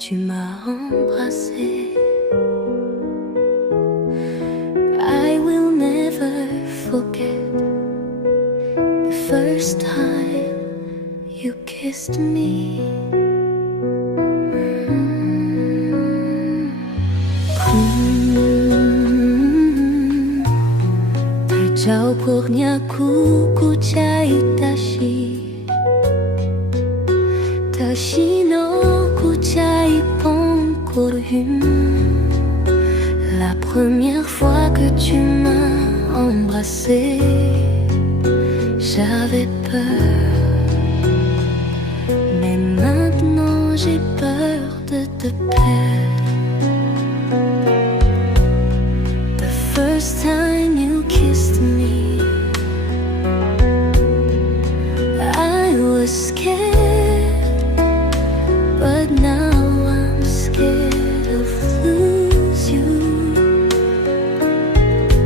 tu m'as embrassé. I will never forget the first time you kissed me. Terjauhnya ku cai Tashi no ku cai pongkurhum. La première fois que tu m'as embrassé, j'avais peur.